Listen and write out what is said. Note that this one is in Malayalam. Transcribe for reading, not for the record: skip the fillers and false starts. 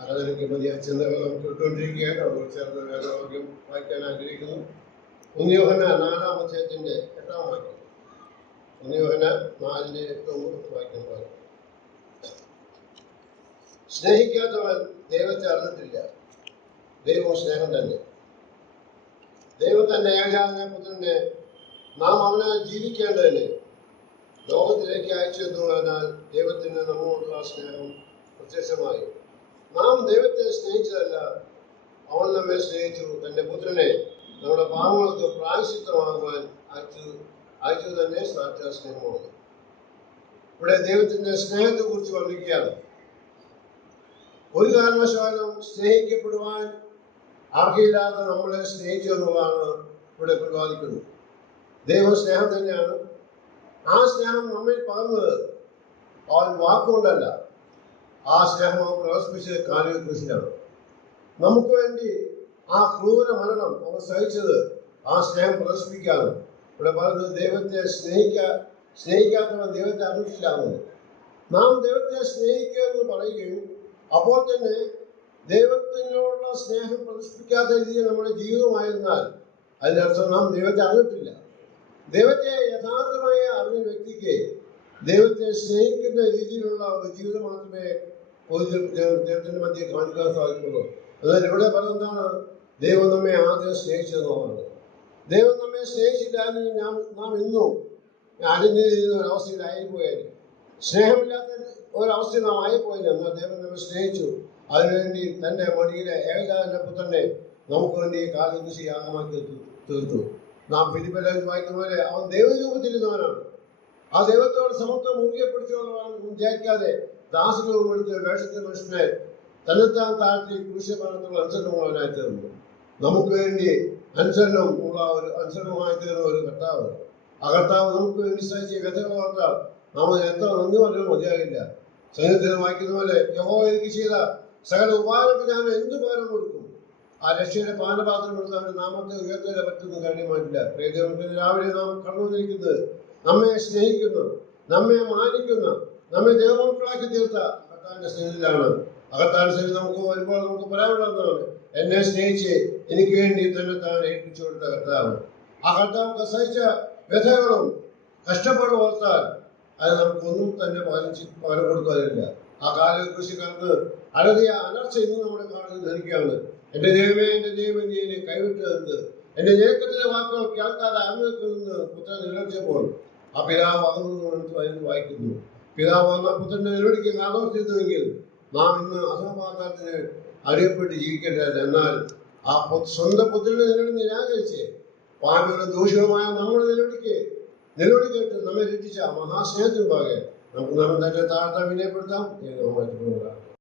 ആരാധനയ്ക്ക് വലിയ ചിന്തകൾ നമുക്ക് ഇട്ടുകൊണ്ടിരിക്കുകയാണ്. അവർ ചേർന്ന് വേദവാക്യം വായിക്കാൻ ആഗ്രഹിക്കുന്നു. 1 യോഹന്നാൻ 4-ാം അധ്യായത്തിന്റെ 8-ാം വാക്യം. 1 യോഹന്നാൻ 4:8 വായിക്കുന്നത്: സ്നേഹിക്കാത്തവൻ ദൈവത്തെ അറിഞ്ഞിട്ടില്ല, ദൈവം സ്നേഹം തന്നെ. ദൈവം തന്റെ ഏകജാതനായ പുത്രനെ നാം അവനെ ജീവിക്കേണ്ടതിന് ലോകത്തിലേക്ക് അയച്ചു എന്നുള്ളതിനാൽ ദൈവത്തിന് നമ്മോടുള്ള സ്നേഹം പ്രത്യക്ഷമായി. നാം ദൈവത്തെ സ്നേഹിച്ചതല്ല, അവൻ നമ്മെ സ്നേഹിച്ചു, തന്റെ പുത്രനെ നമ്മുടെ പാപങ്ങൾക്ക് പ്രായശ്ചിത്തമാകുവാൻ അയച്ചു തന്നെ സാക്ഷാൽ സ്നേഹമാണ്. ഇവിടെ ദൈവത്തിന്റെ സ്നേഹത്തെ കുറിച്ച് വർണ്ണിക്കുകയാണ്. ഒരു കാരണവശാലും സ്നേഹിക്കപ്പെടുവാൻ അർഹയില്ലാത്ത നമ്മളെ സ്നേഹിച്ചു എന്നുള്ളതാണ് ഇവിടെ പ്രതിപാദിക്കുന്നത്. ദൈവം സ്നേഹം തന്നെയാണ്. ആ സ്നേഹം നമ്മിൽ പകർന്നത് അവൻ വാക്കുകൊണ്ടല്ല, ആ സ്നേഹം അവൻ പ്രദർശിപ്പിച്ചത് കാൽവരി ക്രൂശിലാണ്. നമുക്ക് വേണ്ടി ആ ക്രൂര മരണം അവൻ സഹിച്ചത് ആ സ്നേഹം പ്രദർശിപ്പിക്കാണ്. ഇവിടെ പറയുന്നത് ദൈവത്തെ സ്നേഹിക്കാത്തവൻ ദൈവത്തെ അറിഞ്ഞിട്ടില്ലാകുന്നു. നാം ദൈവത്തെ സ്നേഹിക്കുക എന്ന് പറയുകയും അപ്പോൾ തന്നെ ദൈവത്തിനോടുള്ള സ്നേഹം പ്രദർശിപ്പിക്കാത്ത രീതിയിൽ നമ്മുടെ ജീവിതമായിരുന്നാൽ അതിനർത്ഥം നാം ദൈവത്തെ അറിഞ്ഞിട്ടില്ല. ദൈവത്തെ യഥാർത്ഥമായ അറിഞ്ഞ വ്യക്തിക്ക് ദൈവത്തെ സ്നേഹിക്കുന്ന രീതിയിലുള്ള ഒരു ജീവിതം മാത്രമേ ദൈവത്തിന്റെ മധ്യേ കാണിക്കാൻ സാധിക്കുള്ളൂ. എന്നാൽ ഇവിടെ പറയുന്നതാണ് ദൈവം നമ്മെ ആദ്യം സ്നേഹിച്ചതെന്നുള്ളതാണ്. ദൈവം നമ്മെ സ്നേഹിച്ചില്ലായെങ്കിൽ നാം ഇന്നും അടിഞ്ഞിരുന്ന ഒരവസ്ഥയിലായിപ്പോയാൽ, സ്നേഹമില്ലാത്ത ഒരവസ്ഥയിൽ നാം ആയിപ്പോയില്ല. എന്നാൽ ദൈവം നമ്മെ സ്നേഹിച്ചു. അതിനുവേണ്ടി തന്റെ മടിയിലെ ഏകജാതന്റെ പുത്രനെ നമുക്ക് വേണ്ടി കാൽവരി യാഗമാക്കി തീർത്തു. നാം ഫിലിപ്പിയർ വായിക്കുന്ന പോലെ അവൻ ദൈവരൂപത്തിലിരുന്നവനാണ്. ആ ദൈവത്തോട് സമത്വം മുറുകെ പിടിച്ചോളാൻ വിചാരിക്കാതെ ദാസരൂപം എടുത്ത് വേഷത്തെ മനുഷ്യനെ തന്നെത്താൻ താഴ്ത്തി ക്രൂശമരണത്തിലുള്ള അനുസരണമുള്ളവനായി തീർന്നു. നമുക്ക് വേണ്ടി അനുസരണമായി തീർന്ന ഒരു കർത്താവ്. ആ കർത്താവ് നമുക്ക് വേണ്ടി സഹിച്ച വ്യഥകൾ ഓർത്താൽ നാം എത്ര നന്ദി പറഞ്ഞാൽ മതിയാകില്ല. സംഗീതത്തിൽ വായിക്കുന്ന പോലെ യഹോവ എനിക്ക് ചെയ്ത സകല ഉപകാരങ്ങൾക്ക് ഞാൻ എന്ത് പകരം കൊടുക്കും? ആ രക്ഷയുടെ പാനപാത്രം എടുത്ത് അവന്റെ നാമത്തെ ഉയർത്താൻ പറ്റുന്ന കാര്യമായിട്ടില്ല. പ്രിയദേവർക്ക് രാവിലെ നാം കണ്ടുവന്നിരിക്കുന്നത് നമ്മെ സ്നേഹിക്കുന്ന, നമ്മെ മാനിക്കുന്ന, നമ്മെ ദൈവമക്കളാക്കി തീർത്ത കർത്താവിന്റെ സ്നേഹത്തിലാണ്. അകത്താൻ ശരി നമുക്ക് വരുമ്പോൾ നമുക്ക് പറയാനുള്ളതാണ്, എന്നെ സ്നേഹിച്ച് എനിക്ക് വേണ്ടി തന്നെ താൻ ഏൽപ്പിച്ചു കൊടുത്ത കർത്താവ്. ആ കർത്താവ് സഹിച്ച വ്യഥകളും കഷ്ടപ്പാടും ഓർത്താൽ അത് നമുക്കൊന്നും തന്നെ പകരം കൊടുക്കാനില്ല. ആ കാലം കൃഷിക്കാർക്ക് അനധിക അലർച്ച ഇന്നും നമ്മുടെ കാണിൽ ധരിക്കുകയാണ്. എന്റെ ദൈവമേ നീ എന്നെ കൈവിട്ടത്, എന്റെ ഞെരുക്കത്തിലെ വാക്കുകൾ കേൾക്കാതെ അകന്നു പുത്രൻ നിലവിളിച്ചപ്പോൾ ആ പിതാവ് അകന്നു വായിക്കുന്നു. പിതാവ് വന്ന പുത്രന്റെ നിലവിളിക്ക് കാതോർത്തിരുന്നുവെങ്കിൽ നാം ഇന്ന് അധമപാത്രത്തിന് അടിയപ്പെട്ട് ജീവിക്കേണ്ടതല്ല. എന്നാൽ ആ സ്വന്തം പുത്രന്റെ നിലവിളി നിരാകരിച്ച് പാപികളും ദോഷികളുമായ നമ്മുടെ നിലവിളി കേട്ട് നമ്മെ രക്ഷിച്ച മഹാസ്നേഹത്തിനുണ്ടാകെ നമുക്ക് നാം തന്നെ താഴ്ത്താൻ വിനയപ്പെടുത്താം.